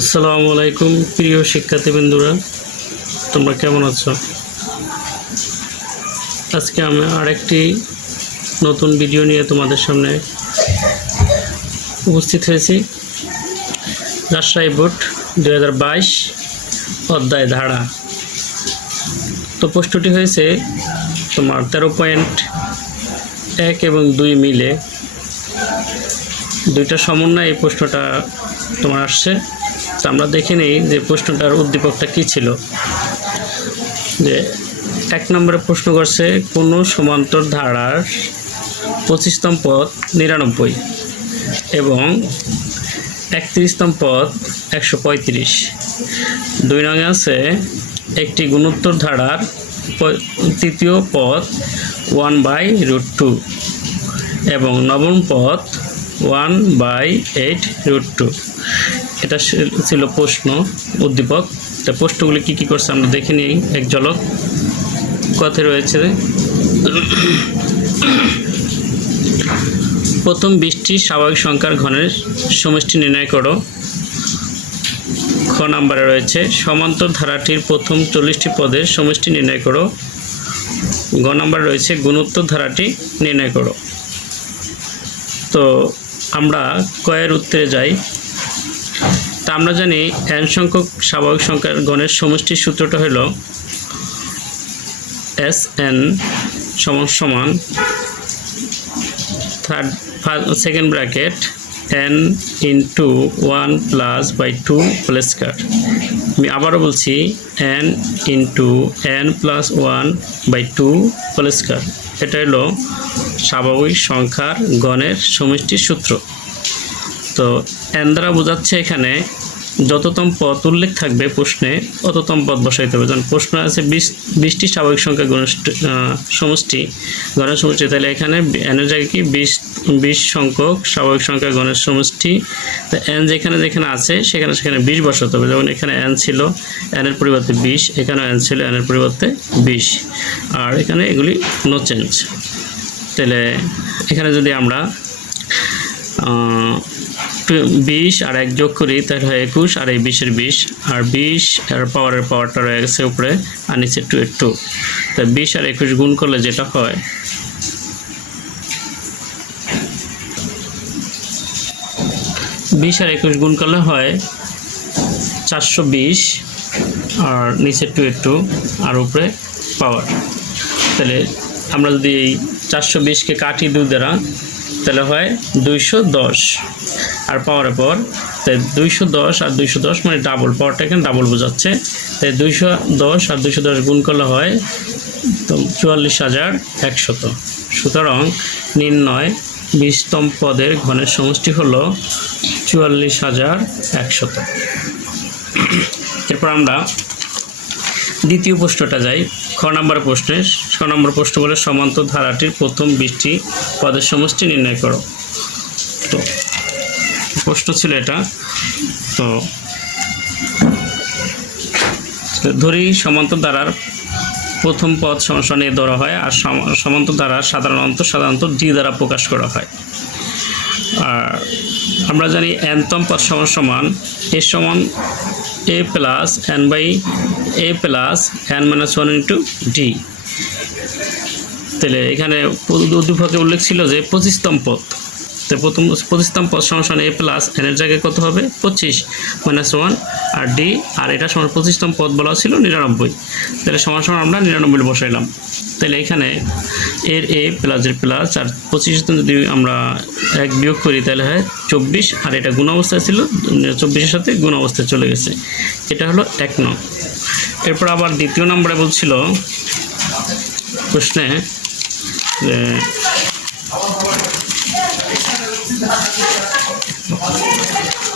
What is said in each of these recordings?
আসসালামু আলাইকুম, প্রিয় শিক্ষার্থীবৃন্দুরা। তোমরা কেমন আছো? আজকে আমি আরেকটি নতুন ভিডিও নিয়ে তোমাদের সামনে উপস্থিত হয়েছি। রাজশাহী বোর্ড দু হাজার বাইশ অধ্যায় ধারা। তো প্রশ্নটি হয়েছে, তোমার তেরো পয়েন্ট এক এবং দুই মিলে দুইটা সমন্বয়ে এই প্রশ্নটা তোমার আসছে। তো আমরা দেখে নিই যে প্রশ্নটার উদ্দীপকটা কী ছিল। যে এক নম্বরে প্রশ্ন করছে, কোনো সমান্তর ধারার পঁচিশতম পদ নিরানব্বই এবং একত্রিশতম পদ একশো পঁয়ত্রিশ। দুই নঙে আছে, একটি গুণোত্তর ধারার তৃতীয় পদ ওয়ান বাই রুট টু এবং নবম পথ one by eight root two. এটা ছিল- প্রশ্ন, উদ্দীপক। তা প্রশ্নগুলি কী কী করছে আমরা দেখে নিই। এক ঝলক। কথায় রয়েছে, প্রথম বিশটি স্বাভাবিক সংখ্যার ঘনের সমষ্টি নির্ণয় করো। খ নাম্বারে রয়েছে, সমান্তর ধারাটির প্রথম চল্লিশটি পদের সমষ্টি নির্ণয় করো। গ নাম্বারে রয়েছে, গুণোত্তর ধারাটি নির্ণয় করো। তো আমরা কয়ের উত্তরে যাই। আমরা জানি এন সংখ্যক স্বাভাবিক সংখ্যার গণের সমষ্টির সূত্রটা হলো এস এন সমান সমান third second bracket n into one plus by two whole square আমি আবারও বলছি n into n plus one by two whole square এটা হলো স্বাভাবিক সংখ্যার গণের সমষ্টির সূত্র। তো এন দ্বারা বোঝাচ্ছে এখানে যততম পদ উল্লেখ থাকবে প্রশ্নে, অততম পদ বসাইতে হবে। যেমন প্রশ্ন আছে, বিশ, বিশটি স্বাভাবিক সংখ্যা গণষ্ঠ সমষ্টি গণেশ সমষ্টি। তাহলে এখানে এনের জায়গায় কি? বিশ বিশ সংখ্যক স্বাভাবিক সংখ্যা গণেশ সমষ্টি। তো এন যেখানে যেখানে আছে, সেখানে সেখানে বিশ বসাতে হবে। যেমন এখানে এন ছিল এনের পরিবর্তে বিশ, এখানেও এন ছিল এনের পরিবর্তে বিশ। আর এখানে এগুলি নো চেঞ্জ তাহলে এখানে যদি আমরা বিশ আর এক যোগ করি, তাহলে হয় একুশ, আর এই বিশের বিশ, আর বিশ, আর পাওয়ারের পাওয়ারটা রয়ে গেছে উপরে, আর নিচে টু এর টু তা বিশ আর একুশ গুণ করলে যেটা হয়? বিশ আর একুশ গুণ করলে হয় চারশো বিশ, আর নিচে টু এর টু আর উপরে পাওয়ার তাহলে আমরা যদি এই চারশো বিশকে কাটি দুই দ্বারা তাহলে হয় দুইশো দশ। আর পাওয়ার পর, তাই দুইশো দশ আর দুইশো দশ মানে ডাবল পাওয়ারটা এখানে ডাবল বোঝাচ্ছে। তাই দুইশো দশ আর দুইশো দশ গুণ করলে হয় তো চুয়াল্লিশ হাজার একশত। সুতরাং নির্ণয় বিশতম পদের ঘনের সমষ্টি হলো চুয়াল্লিশ হাজার একশত। এরপর আমরা দ্বিতীয় প্রশ্নটা যাই। খ নম্বর প্রশ্নে, ছ নম্বর প্রশ্ন বলে সমান্তর ধারাটির প্রথম বৃষ্টি পদের সমষ্টি নির্ণয় করো। তো, প্রশ্ন ছিল এটা। তো, ধরি সমান্তর ধারার প্রথম পদ সমস্যা নিয়ে ধরা হয় আর সম- সমান্তর দ্বারা সাধারণত সাধারণত ডি দ্বারা প্রকাশ করা হয়। আর আমরা জানি এনতম পদ সমান সমান এ সমান a plus n by a plus n minus one into d তাহলে এখানে উদ্দীপকে উল্লেখ ছিল যে পঁচিশতম পদ। তো প্রথম পঁচিশতম পদ সমান সমান এ প্লাস এনের জায়গায় কত হবে? পঁচিশ মাইনাস ওয়ান আর ডি আর এটা সমান পঁচিশতম পদ বলা ছিল নিরানব্বই। তাহলে সমান সমান আমরা নিরানব্বই বসাইলাম। তাহলে এখানে এর এ প্লাস এর প্লাস আর পঁচিশ যদি আমরা এক বিয়োগ করি তাহলে হয় চব্বিশ, আর এটা গুণ অবস্থায় ছিল চব্বিশের সাথে গুণ অবস্থায় চলে গেছে। এটা হলো এক নং। এরপর আবার দ্বিতীয় নম্বরে বলছিল, প্রশ্নে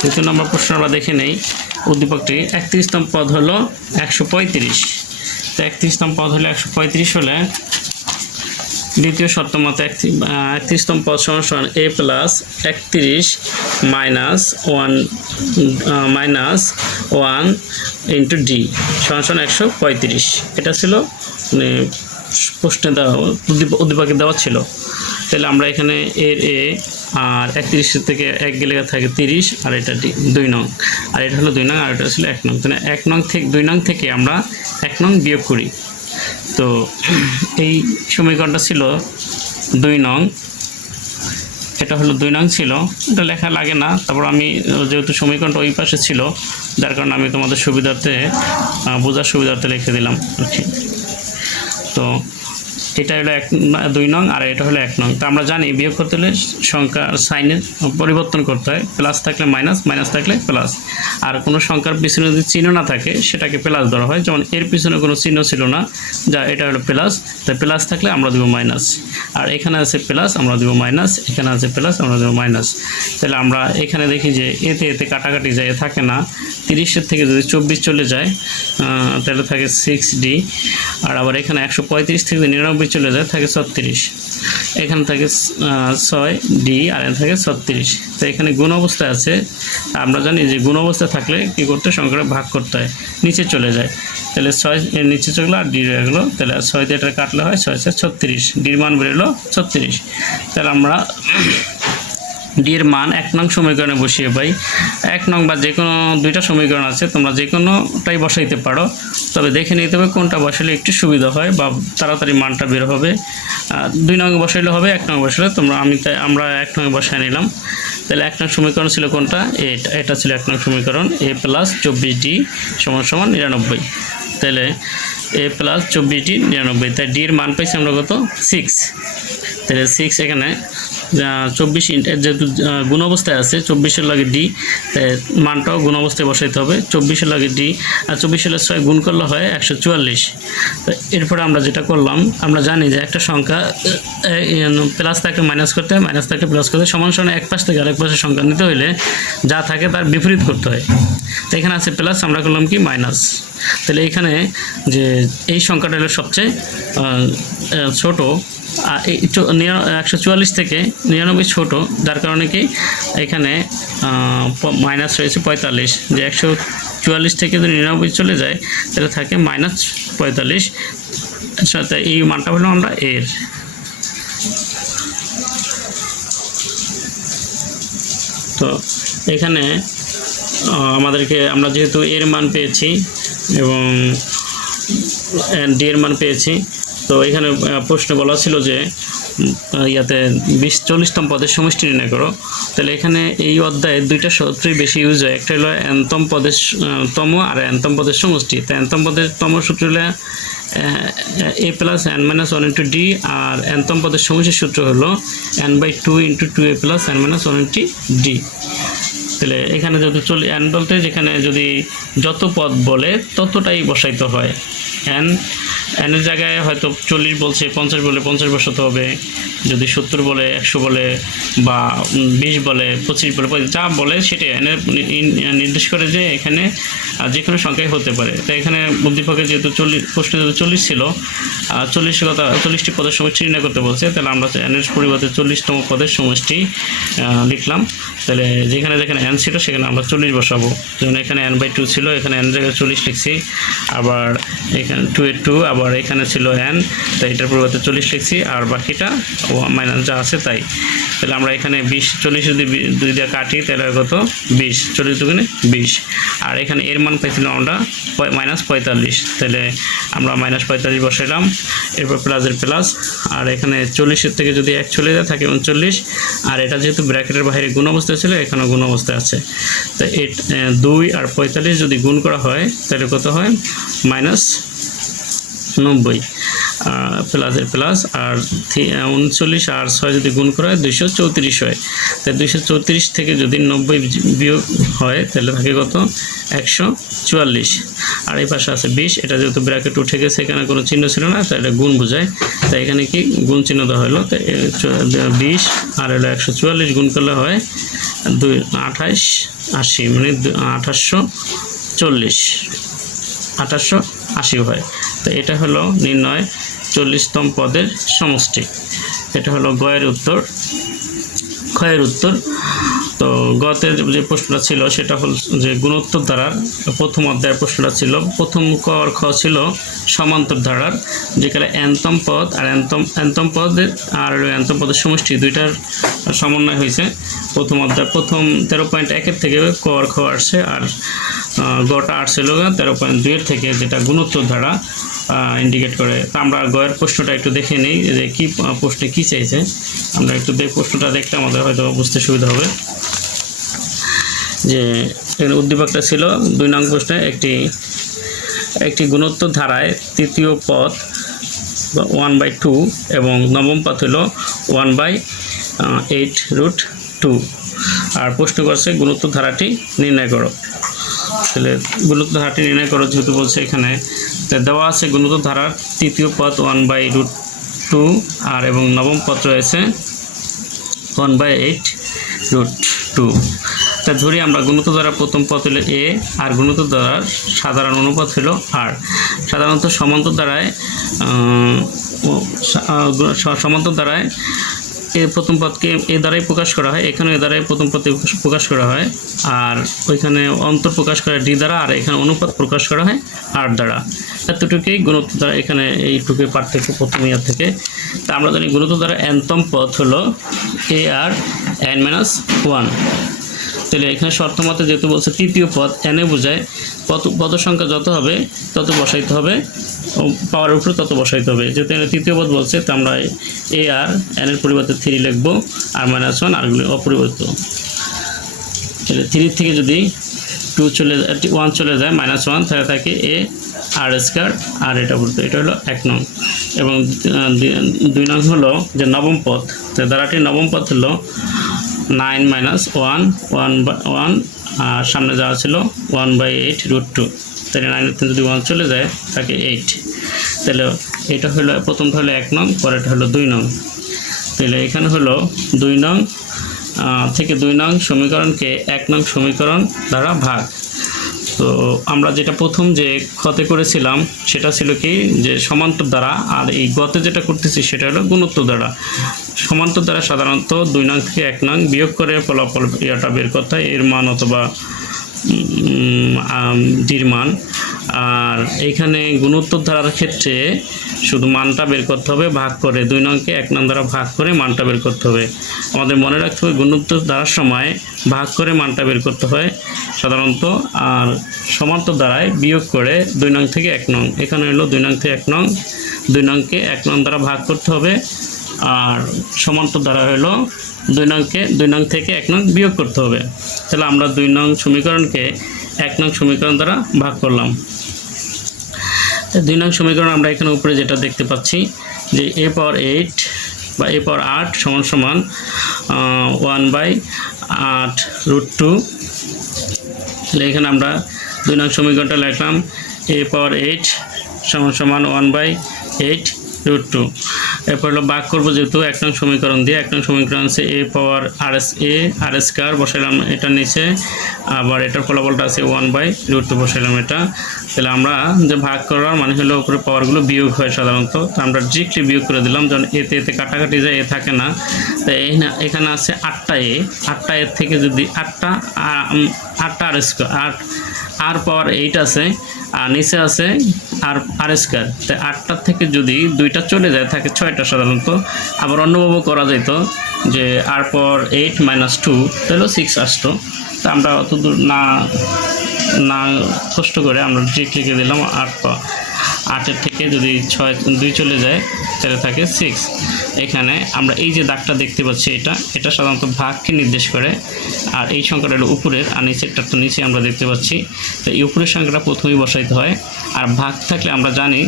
দ্বিতীয় নম্বর প্রশ্ন আমরা দেখে নেই। উদ্দীপকটি একত্রিশতম পদ হলো একশো পঁয়ত্রিশ। তো একত্রিশতম পদ হলো একশো পঁয়ত্রিশ হলে দ্বিতীয় শর্ত একত্রিশতম পদ সমান এ প্লাস একত্রিশ minus one minus one into d সমান একশো পঁয়ত্রিশ। এটা ছিল মানে প্রশ্নে দেওয়া, উদ্দীপ- উদ্দীপকে দেওয়া ছিল। তাহলে আমরা এখানে এর এ আর একত্রিশ থেকে এক গেলে থাকে তিরিশ, আর এটা দুই নং। আর এটা হলো দুই নং, আর এটা ছিল এক নং। তাহলে এক নং থেকে দুই নং থেকে আমরা এক নং বিয়োগ করি। তো এই সমীকরণটা ছিল দুই নং। এটা হলো দুই নং ছিল। এটা লেখা লাগে না। তারপর আমি যেহেতু সমীকরণটা ওই পাশে ছিল, যার কারণে আমি তোমাদের সুবিধার্থে বোঝার সুবিধার্থে লিখে দিলাম। ওকে তো এটা হলো এক দুই নং, আর এটা হলো এক নং। তো আমরা জানি বিয়োগ করতে হলে সংখ্যার সাইনের পরিবর্তন করতে হয়। প্লাস থাকলে মাইনাস মাইনাস থাকলে প্লাস আর কোনো সংখ্যার পিছনে যদি চিহ্ন না থাকে, সেটাকে প্লাস ধরা হয়। যেমন এর পিছনে কোনো চিহ্ন ছিল না, যা এটা হলো প্লাস তাই প্লাস থাকলে আমরা দেবো মাইনাস আর এখানে আছে প্লাস আমরা দেবো মাইনাস এখানে আছে প্লাস আমরা দেবো মাইনাস তাহলে আমরা এখানে দেখি যে এতে এতে কাটাকাটি যায় থাকে না। তিরিশের থেকে যদি চব্বিশ চলে যায় তাহলে থাকে সিক্স ডি আর আবার এখানে একশো পঁয়ত্রিশ থেকে যদি নিরানব্বই চলে যায়, থাকে ছত্রিশ। এখানে থাকে ছয় ডি আর এখানে থাকে ছত্রিশ। তো এখানে গুণ অবস্থায় আছে। আমরা জানি যে গুণ অবস্থায় থাকলে কী করতে সংখ্যাটা ভাগ করতে হয়, নিচে চলে যায়। তাহলে ছয় নিচে চলে আর ডি রয়ে গেলো। তাহলে ছয় দিয়ে কাটলে হয় ছয় ছয় ছত্রিশ। ডির মান বেরোলো ছত্রিশ। তাহলে আমরা ডি এর মান এক নং সমীকরণে বসিয়ে পাই। এক নং বা যে কোনো দুইটা সমীকরণ আছে, তোমরা যে কোনোটাই বসাইতে পারো। তবে দেখে নিতে হবে কোনটা বসালে একটু সুবিধা হয় বা তাড়াতাড়ি মানটা বের হবে। দুই নং বসাইলে হবে, এক নং বসালে তোমরা আমি তাই আমরা এক নং বসায় নিলাম। তাহলে এক নং সমীকরণ ছিল কোনটা? এটা এটা ছিল এক নং সমীকরণ, এ প্লাস চব্বিশ ডি সমান সমান নিরানব্বই। তাহলে এ প্লাস চব্বিশ ডি নিরানব্বই। তাই ডি এর মান পাইছি আমরা কত? সিক্স তাহলে সিক্স এখানে চব্বিশ যেহেতু গুণ অবস্থায় আছে, চব্বিশের লাগে ডি মানটাও গুণ অবস্থায় বসাইতে হবে। চব্বিশের লাগে ডি আর চব্বিশের ছয় গুণ করলে হয় একশো চুয়াল্লিশ। এরপরে আমরা যেটা করলাম, আমরা জানি যে একটা সংখ্যা প্লাস থাকে মাইনাস করতে হয় মাইনাস থাকে প্লাস করতে সমান সমান এক পাশ থেকে আরেক পাশে সংখ্যা নিতে হইলে যা থাকে তার বিপরীত করতে হয়। তো এখানে আছে প্লাস আমরা করলাম কি? মাইনাস তাহলে এখানে যে এই সংখ্যাটা হলো সবচেয়ে ছোট। একশো চুয়াল্লিশ থেকে নিরানব্বই ছোট, যার কারণে কি এখানে মাইনাস রয়েছে পঁয়তাল্লিশ। যে একশো চুয়াল্লিশ থেকে যদি নিরানব্বই চলে যায়, তাহলে থাকে মাইনাস পঁয়তাল্লিশ। সাথে এই মানটা হলো আমরা এর। তো এখানে আমাদেরকে আমরা যেহেতু এর মান পেয়েছি এবং ডি এর মান পেয়েছি তো এখানে প্রশ্ন বলা ছিল যে ইয়াতে বিশ চল্লিশতম পদের সমষ্টি নির্ণয় করো। তাহলে এখানে এই অধ্যায়ে দুইটা সূত্রই বেশি ইউজ হয়। একটা হলো অ্যান্তম পদের তম আর অ্যান্তম পদের সমষ্টি। তো অ্যান্তম পদের তম সূত্র হলো a plus n minus one into d আর অ্যান্তম পদের সমষ্টির সূত্র হলো n by two into two a plus n minus one into d তাহলে এখানে যদি চলি এন বলতে যেখানে যদি যত পদ বলে ততটাই বসাইতে হয়। এন এনের জায়গায় হয়তো চল্লিশ বলছে, পঞ্চাশ বলে, পঞ্চাশ বসাতে হবে। যদি সত্তর বলে, একশো বলে, বা বিশ বলে, পঁচিশ বলে যা বলে সেটা এনের নির্দেশ করে যে এখানে যে কোনো সংখ্যাই হতে পারে। তো এখানে উদ্দীপকে যেহেতু চল্লিশ, প্রশ্ন যেহেতু চল্লিশ ছিল চল্লিশ কথা, চল্লিশটি পদের সমষ্টি নির্ণয় করতে বলছে, তাহলে আমরা এনের পরিবর্তে চল্লিশতম পদের সমষ্টি লিখলাম। তাহলে যেখানে যেখানে এন ছিল, সেখানে আমরা চল্লিশ বসাবো। যেমন এখানে এন বাই টু ছিল, এখানে এন জায়গায় চল্লিশ লিখছি। আবার এখানে টু এর টু আবার এখানে ছিল এন তাই এটার পরিবর্তে চল্লিশ লিখছি, আর বাকিটা মাইনাস যা আছে তাই। তাহলে আমরা এখানে বিশ, চল্লিশ যদি দুই দিয়ে কাটি, তাহলে কত? বিশ, চল্লিশ দুগুণে বিশ। আর এখানে এর মান পাইছিলাম আমরা মাইনাস পঁয়তাল্লিশ। তাহলে আমরা মাইনাস পঁয়তাল্লিশ বসাইলাম, এরপর প্লাসের প্লাস আর এখানে চল্লিশের থেকে যদি এক চলে যায়, থাকে উনচল্লিশ। আর এটা যেহেতু ব্র্যাকেটের বাইরে গুণ অবস্থায় ছিল এখানেও গুণ অবস্থায় আছে। তো দুই আর পঁয়তাল্লিশ যদি গুণ করা হয়, তাহলে কত হয়? মাইনাস নব্বই প্লাসের প্লাস আর উনচল্লিশ আর ছয় যদি গুণ করা হয়, দুইশো চৌত্রিশ হয়। তাই দুইশো চৌত্রিশ থেকে যদি নব্বই বিয়োগ হয়, তাহলে থাকে কত? একশো চুয়াল্লিশ। আর এই পাশে আছে বিশ, এটা যেহেতু ব্র্যাকেট উঠে গেছে, এখানে কোনো চিহ্ন ছিল না, তাই এটা গুণ বোঝায়। তাই এখানে কি গুণ চিহ্ন দেওয়া হলো? বিশ, আর হলো একশো চুয়াল্লিশ গুণ করলে হয় দুই, আঠাশ আশি মানে আঠাশশো চল্লিশ। আঠাশশো আশি হয়। তো এটা হলো নির্ণয় চল্লিশতম পদের সমষ্টি। এটা হলো গয়ের উত্তর, ক্ষয়ের উত্তর। তো গতের যে প্রশ্নটা ছিল, সেটা হল যে গুণোত্তর ধারার প্রথম অধ্যায়ের প্রশ্নটা ছিল, প্রথম ক আর খ ছিল সমান্তর ধারার, যেখানে অ্যান্তম পদ আর অ্যান্তম অ্যান্তম পদের আর অ্যান্তম পদের সমষ্টি দুইটার সমন্বয় হয়েছে প্রথম অধ্যায়। প্রথম তেরো পয়েন্ট একের থেকে ক আর খ আসছে আর গটা আসছিল তেরো পয়েন্ট দুইয়ের থেকে, যেটা গুণোত্তর ধারা। ইন্ডিকেট করে। তা আমরা গয়ের প্রশ্নটা একটু দেখে নিই যে কী প্রশ্নে কী চাইছে। আমরা একটু দেখ, প্রশ্নটা দেখলে আমাদের হয়তো বুঝতে সুবিধা হবে। যে উদ্দীপকটা ছিল, দুই নং প্রশ্নে একটি একটি গুণোত্তর ধারায় তৃতীয় পদ ওয়ান বাই টু এবং নবম পথ হলো one by eight root two আর প্রশ্ন করছে গুণোত্তর ধারাটি নির্ণয় করো। তাহলে গুণোত্তর ধারাটি নির্ণয় করো যেহেতু বলছে এখানে দেওয়া আছে গুণোত্তর ধারার তৃতীয় পদ ওয়ান বাই রুট টু আর এবং নবম পদ রয়েছে one by eight root two তা ধরি আমরা গুণিত দ্বারা প্রথম পথ হলো এ আর গুণিত দ্বারার সাধারণ অনুপাত হলো আর সাধারণত সমান্তর দ্বারায় সমান্তর দ্বারায় এ প্রথম পদকে এ দ্বারাই প্রকাশ করা হয় এখানে এ দ্বারাই প্রথম পদে প্রকাশ- করা হয়। আর ওইখানে অন্তর প্রকাশ করা ডি দ্বারা আর এখানে অনুপাত প্রকাশ করা হয় আর দ্বারা। এতটুকুই গুণত্ব দ্বারা এখানে এইটুকুই পার্থক্য প্রথম ইয়ার থেকে। তা আমরা জানি গুণত্ব দ্বারা এনতম পথ হলো a r n minus one. তাহলে এখানে শর্ত মতে যেহেতু বলছে তৃতীয় পদ, এনে বোঝায় পদ পদ সংখ্যা যত হবে, তত বসাইতে হবে পাওয়ার উপরে তত বসাইতে হবে। যেহেতু এখানে তৃতীয় পদ বলছে, তো আমরা এ আর এন এর পরিবর্তে থ্রি লিখব, আর মাইনাস ওয়ান আরগুলি অপরিবর্তিত। তাহলে থ্রি থেকে যদি টু চলে ওয়ান চলে যায় মাইনাস ওয়ান তাহলে থাকে এ আর স্কোয়ার আর এটা বলতে, এটা হলো এক নং। এবং দুই- নং হলো যে নবম পথ দ্বারাটি নবম পথ হলো nine minus one one one আর সামনে যাওয়া ছিল one by eight root two তাহলে নাইনের থেকে যদি ওয়ান চলে যায় থাকে এইট তাহলে এটা হলো, প্রথমটা হলো এক নং, পরেরটা হলো দুই নং। তাহলে এখানে হলো দুই নং থেকে দুই নং সমীকরণকে এক নং সমীকরণ দ্বারা ভাগ। তো আমরা যেটা প্রথম যে ক্ষতে করেছিলাম, সেটা ছিল কি? যে সমান্তর দ্বারা, আর এই গতে যেটা করতেছি, সেটা হলো গুণোত্তর দ্বারা। সমান্তর দ্বারা সাধারণত দুই নং থেকে এক নং বিয়োগ করে ফলাফল ইয়াটা বের করতে এর মান অথবা ডির মান। আর এইখানে গুণোত্তর ধারার ক্ষেত্রে শুধু মানটা বের করতে হবে, ভাগ করে দুই নংকে এক নং দ্বারা ভাগ করে মানটা বের করতে হবে। আমাদের মনে রাখতে হবে গুণোত্তর ধারার সময় ভাগ করে মানটা বের করতে হয়। সাধারণত, আর সমান্তর দ্বারায় বিয়োগ করে দুই নং থেকে এক নং। এখানে হলো দুই নং থেকে এক নং, দুই নংকে এক নং দ্বারা ভাগ করতে হবে। আর সমান্তর দ্বারা হলো দুই নংকে দুই নং থেকে এক নং বিয়োগ করতে হবে। তাহলে আমরা দুই নং সমীকরণকে এক নং সমীকরণ দ্বারা ভাগ করলাম। দুই নং সমীকরণ আমরা এখানে উপরে যেটা দেখতে পাচ্ছি, যে এ পাওয়ার এইট বা এ পাওয়ার আট সমান সমান ওয়ান বাই আট রুট টু তাহলে এখানে আমরা দুই নং সমীকরণটা লিখলাম, এ পাওয়ার এইট সমান সমান one by eight root two এরপর হলো বাক করব যেহেতু এক নং সমীকরণ দিয়ে, এক নং সমীকরণ আছে এ পাওয়ার আর এস এ আর এস কার বসাইলাম এটার নিচে। আবার এটার ফলাফলটা আছে ওয়ান বাই রুট টু বসাইলাম এটা। তাহলে আমরা যে ভাগ করার মানে হলো উপরে পাওয়ারগুলো বিয়োগ হয় সাধারণত। তো আমরা ডিরেক্টলি বিয়োগ করে দিলাম, যখন এতে এতে কাটাকাটি যায় এ থাকে না। তো এখানে আছে আটটা এ আটটা এর থেকে যদি আটটা আটটা আর স্কোয়ার আট আর পাওয়ার এইট আছে, আর নিচে আছে, আর আর স্কোয়ার তাই আটটার থেকে যদি দুইটা চলে যায়, থাকে ছয়টা সাধারণত। আবার অন্যভাবে করা যেত যে r power eight minus two তাহলে সিক্স আসতো। তা আমরা অত দূর না না কষ্ট করে আমরা ঠিক লিখে দিলাম আট পা- আটের থেকে যদি ছয়, দুই চলে যায়, তাহলে থাকে সিক্স এখানে আমরা এই যে দাগটা দেখতে পাচ্ছি এটা এটা সাধারণত ভাগকে নির্দেশ করে। আর এই সংখ্যাটা হলো উপরের, আর নিচেরটা তো নিচে আমরা দেখতে পাচ্ছি। তো এই উপরের সংখ্যাটা প্রথমেই বসাইতে হয়। আর ভাগ থাকলে আমরা জানি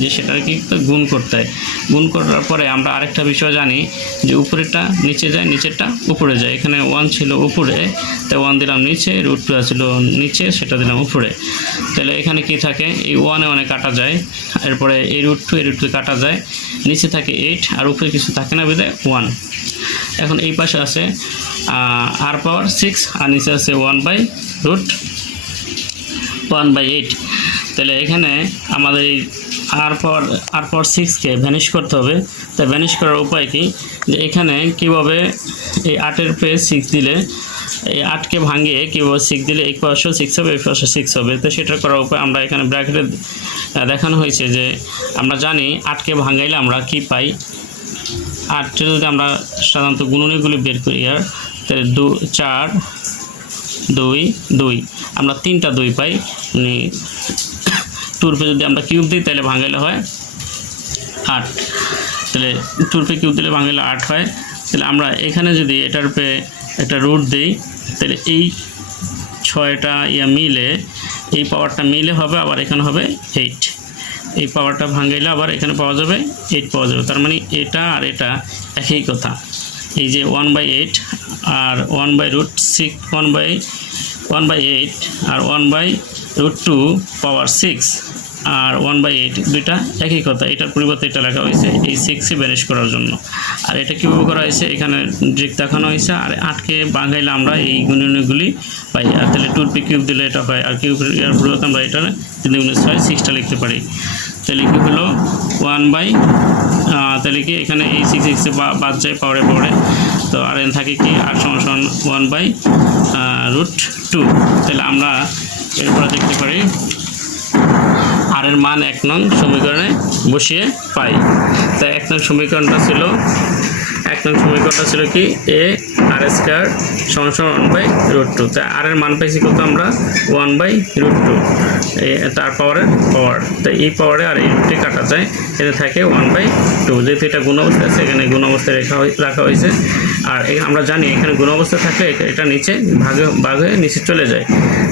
যে সেটাকে কি গুণ করতে হয়। গুণ করার পরে আমরা আরেকটা বিষয় জানি যে উপরেরটা নিচে যায়, নিচেরটা উপরে যায়। এখানে ওয়ান ছিল উপরে তাই ওয়ান দিলাম নিচে রুট টু ছিল নিচে, সেটা দিলাম উপরে। তাহলে এখানে কি থাকে? এই ওয়ানে ওয়ানে কাটা এরপরে এই রুট টু এই রুট টু কাটা যায়, নিচে থাকে এইট আর উপরে কিছু থাকে না বিদায় ওয়ান এখন এই পাশে আছে আর পাওয়ার সিক্স আর নিচে আছে one by root one by eight তাহলে এখানে আমাদের এই আর পর আর পর সিক্সকে ভ্যানিশ করতে হবে। তা ভ্যানিশ করার উপায় কি? যে এখানে কীভাবে এই আটের পেয়ে সিক্স দিলে এই আটকে ভাঙিয়ে কীভাবে সিক্স দিলে এই পাশে সিক্স হবে এই পাশে সিক্স হবে। তো সেটা করার উপায় আমরা এখানে ব্র্যাকেটে দেখানো হয়েছে যে আমরা জানি আটকে ভাঙাইলে আমরা কি পাই। আটটা যদি আমরা সাধারণত গুণনীগুলি বের করি আর তাহলে দু, চার, দুই দুই। আমরা তিনটা দুই পাই। মানে টুরপে যদি আমরা কিউব দিই, তাহলে ভাঙাইলে হয় আট। তাহলে টুরপে কিউব দিলে ভাঙাইলে আট হয়। তাহলে আমরা এখানে যদি এটার উপরে একটা রুট দিই তাহলে এই ছয়টা ইয়া মিলে, এই পাওয়ারটা মিলে হবে, আবার এখানে হবে এইট এই পাওয়ারটা ভাঙাইলে আবার এখানে পাওয়া যাবে এইট পাওয়া যাবে। তার মানে এটা আর এটা একই কথা। এই যে one by eight R one by root six one by one by eight R one by root two power six R one by eight দুইটা একই কথা। এটার পরিবর্তে এটা লেখা হয়েছে, এই সিক্সে ব্যানিশ করার জন্য। আর এটা কীভাবে করা হয়েছে? এখানে ড্রিক দেখানো হয়েছে। আর আটকে বাঙাইলে আমরা এই গুণনীগুলি পাই। আর তাহলে টুর পি কিউব দিলে এটা হয়। আর কিউব এর পরিবর্তে আমরা এটা তিন গুণে ছয় সিক্সটা লিখতে পারি। তাহলে কি হলো? ওয়ান বাই তাহলে কি এখানে এই সিক্স সিক্সে বাদ যায় পাওয়ারে পাওয়ারে তো আর এন থাকে কি? আট সমান ওয়ান বাই রুট টু তাহলে আমরা এরপরে দেখতে পারি আর এর মান এক নং সমীকরণে বসিয়ে পাই। তাই এক নং সমীকরণটা ছিল এক নং সমীকরণটা ছিল কি? এ আর স্কোয়ার সমান ওয়ান বাই রুট টু তাই আর এর মান পাইছি কত আমরা? ওয়ান বাই রুট টু তার পাওয়ারের পাওয়ার তাই এই পাওয়ারে আর এই রুটে কাটা যায়। এতে থাকে ওয়ান বাই টু যেহেতু এটা গুণ অবস্থা আছে, এখানে গুণ অবস্থায় রেখা রাখা হয়েছে। আর আমরা জানি এখানে গুণ অবস্থা থাকলে এটা- এটা নিচে ভাগে, ভাগ নিচে চলে যায়।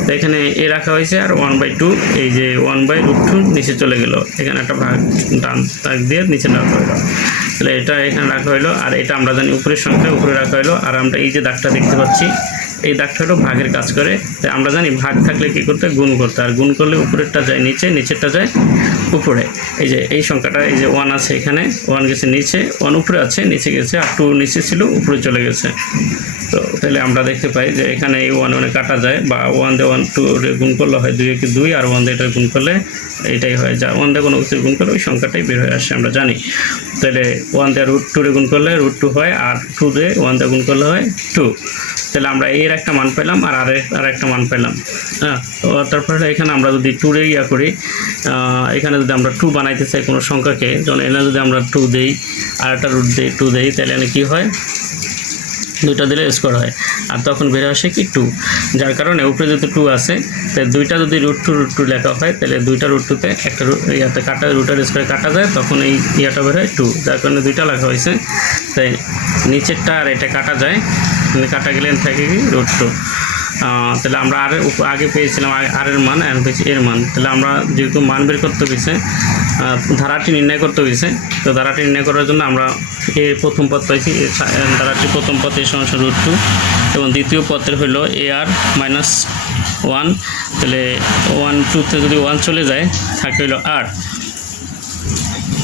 তো এখানে এ রাখা হয়েছে আর ওয়ান বাই টু এই যে ওয়ান বাই রুট টু নিচে চলে গেল। এখানে একটা ভাগ, ডান তাক দিয়ে নিচে রাখা হলো। তাহলে এটা এখানে রাখা হলো, আর এটা আমরা জানি উপরের সংখ্যা, উপরে রাখা হলো। আর আমরা এই যে দাগটা দেখতে পাচ্ছি, এই দাগটা হলো ভাগের কাজ করে। তাই আমরা জানি ভাগ থাকলে কী করতে? গুণ করতে আর গুণ করলে উপরেরটা যায় নিচে, নিচেরটা যায় উপরে। এই যে, এই সংখ্যাটা, এই যে ওয়ান আছে এখানে ওয়ান গেছে নিচে ওয়ান উপরে আছে, নিচে গেছে, আর টু নিচে ছিল, উপরে চলে গেছে। তো তাহলে আমরা দেখতে পাই যে এখানে এই ওয়ান ওয়ানে কাটা যায়, বা ওয়ান দিয়ে ওয়ান টু গুণ করলে হয় দুই একে দুই, আর ওয়ান দিয়ে এটা গুণ করলে এটাই হয়। যা ওয়ান দিয়ে কোনো কিছু গুণ করলে ওই সংখ্যাটাই বের হয়ে আসে, আমরা জানি। তাহলে ওয়ান দিয়ে রুট টু গুণ করলে রুট টু হয়, আর টু দিয়ে ওয়ান দিয়ে গুণ করলে হয় টু তাহলে আমরা এর একটা মান পেলাম, আর আর আর একটা মান পেলাম। হ্যাঁ তারপরে এখানে আমরা যদি টু রে ইয়া করি এখানে যদি আমরা টু বানাইতে চাই কোনো সংখ্যাকে। যেমন এনে যদি আমরা টু দেই, আর একটা রুট দিই টু দেই, তাহলে এখানে কী হয়? দুইটা দিলে স্কোয়ার হয়। আর তখন বেড়ে আসে কি টু যার কারণে উপরে যদি টু আসে তাই দুইটা যদি রুট টু রুট টু লেখা হয়, তাহলে দুইটা রুট টুতে একটা ইয়াতে কাটা রুটার স্কোয়ারে কাটা যায়, তখন এই ইয়াটা বের হয় টু যার কারণে দুইটা লেখা হয়েছে, তাই নিচেরটা আর এটা কাটা যায়। মানে কাটা গেলে থাকে কি? রুট টু তাহলে আমরা আর আগে পেয়েছিলাম আর এর মান, এখন পেয়েছি এর মান। তাহলে আমরা যেহেতু মান বের করতে গেছে ধারাটি নির্ণয় করতে হয়েছে। তো ধারাটি নির্ণয় করার জন্য আমরা এ প্রথম পদ পাইছি, এ ধারাটি প্রথম পদ এই সমস্যা রুট টু এবং দ্বিতীয় পদের হলো এ আর মাইনাস ওয়ান তাহলে ওয়ান টুতে যদি ওয়ান চলে যায়, থাকে হলো আর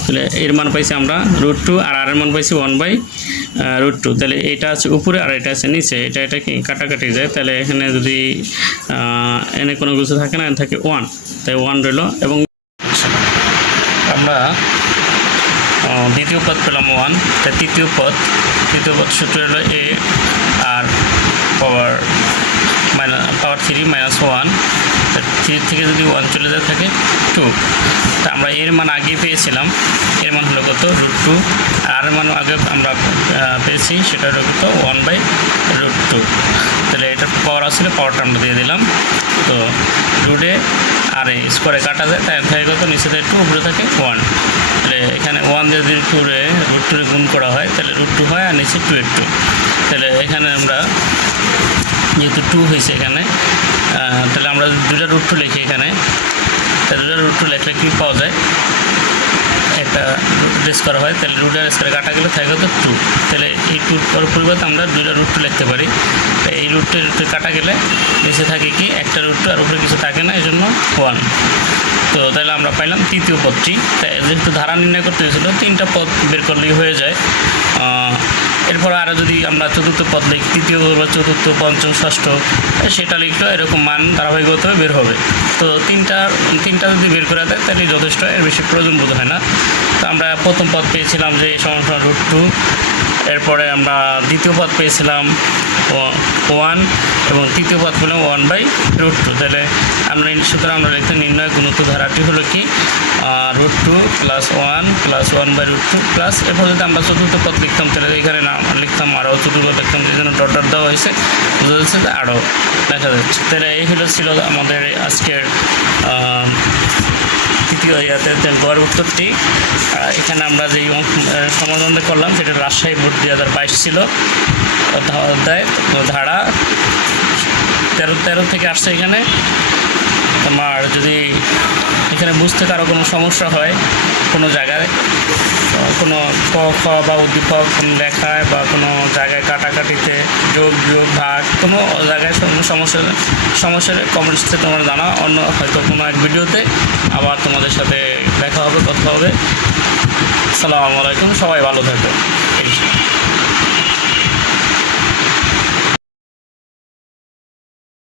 তাহলে এর মান পাইছি আমরা রুট টু আর আর এর মান পাইছি ওয়ান বাই রুট টু তাহলে এটা আছে উপরে আর এটা আছে নিচে। এটা এটা কাটাকাটি যায়? তাহলে এখানে যদি এনে কোনো কিছু থাকে না থাকে ওয়ান তাই ওয়ান রইল এবং আমরা দ্বিতীয় পদ পেলাম ওয়ান তাই তৃতীয় পদ তৃতীয় পদ সূত্র হলো a r power minus power three minus one three থেকে যদি ওয়ান চলে যায় থাকে টু তা আমরা এর মান আগে পেয়েছিলাম, এর মান হলো কত? রুট টু আর মান আগে আমরা পেয়েছি, সেটা হলো কত? ওয়ান বাই রুট টু তাহলে এটা পাওয়ার আসলে পাওয়ারটা আমরা দিয়ে দিলাম, তো রুটে আর স্কোয়ারে কাটা যায়, তাই থাকে কত নিচে থাকে টু উপরে থাকে ওয়ান তাহলে এখানে ওয়ান দিয়ে যদি টুরে রুট টুরে গুণ করা হয়, তাহলে রুট টু হয় আর নিচে টু এর টু তাহলে এখানে আমরা যেহেতু টু হয়েছে এখানে তাহলে আমরা দুটা রুট টু লিখি এখানে। তাহলে দুটা রুট টু লেখলে কী পাওয়া যায়? একটা রেস করা হয়, তাহলে রুট আর স্কোয়ারে কাটা গেলে থাকে তো টু তাহলে এই টুর পরিবর্তে আমরা দুইটা রুট টু লিখতে পারি। এই রুটটা রুটে কাটা গেলে নিচে থাকে কি, একটা রুট টু আর উপরে কিছু থাকে না এই জন্য ওয়ান তো তাহলে আমরা পাইলাম তৃতীয় পদটি। তাই যেহেতু ধারা নির্ণয় করতে হয়েছিল, তিনটা পদ বের করলেই হয়ে যায়। এরপর আরও যদি আমরা চতুর্থ পদ লিখি, তৃতীয় বা চতুর্থ, পঞ্চম, ষষ্ঠ, সেটা লিখলেও এরকম মান ধারাবাহিকভাবে বের হবে। তো তিনটা তিনটা যদি বের করা যায়, তাহলে যথেষ্ট, এর বেশি প্রয়োজন বোধ হয় না। তো আমরা প্রথম পদ পেয়েছিলাম যে সমান সমান রুট টু, এরপরে আমরা দ্বিতীয় পদ পেয়েছিলাম ওয়ান এবং তৃতীয় পদ পেলাম ওয়ান বাই রুট টু। তাহলে আমরা সুতরাং আমরা লিখতে নির্ণয় গুণত্ব ধারাটি হলো কি? Root two plus one plus one by root two plus এরপর যদি আমরা চতুর্থ পদ লিখতাম, তাহলে এখানে নাম লিখতাম আরও চতুর্থ পদ লিখতাম যে জন্য ডট ডট দেওয়া হয়েছে বোঝা যাচ্ছে আরও দেখা যাচ্ছে। তাহলে এই হলো ছিল আমাদের আজকের তৃতীয় গড় উত্তরটি এখানে আমরা যেই সমাধানটা করলাম, সেটা রাজশাহী বোর্ড দুই হাজার বাইশ ছিল। অধ্যা- অধ্যায়, ধারা তেরো তেরো থেকে আসছে এখানে। তোমার যদি এখানে বুঝতে কারও কোনো সমস্যা হয় কোনো জায়গায়, কোনো ক, খ বা উদ্দীপক লেখায় বা কোনো জায়গায় কাটাকাটিতে যোগ, বিয়োগ, ভাগ, কোনো জায়গায় কোনো সমস্যা, সমস্যার কমেন্টসে তোমার জানা অন্য হয়তো কোনো এক ভিডিওতে আবার তোমাদের সাথে দেখা হবে, কথা হবে। সালামু আলাইকুম, সবাই ভালো থাকো।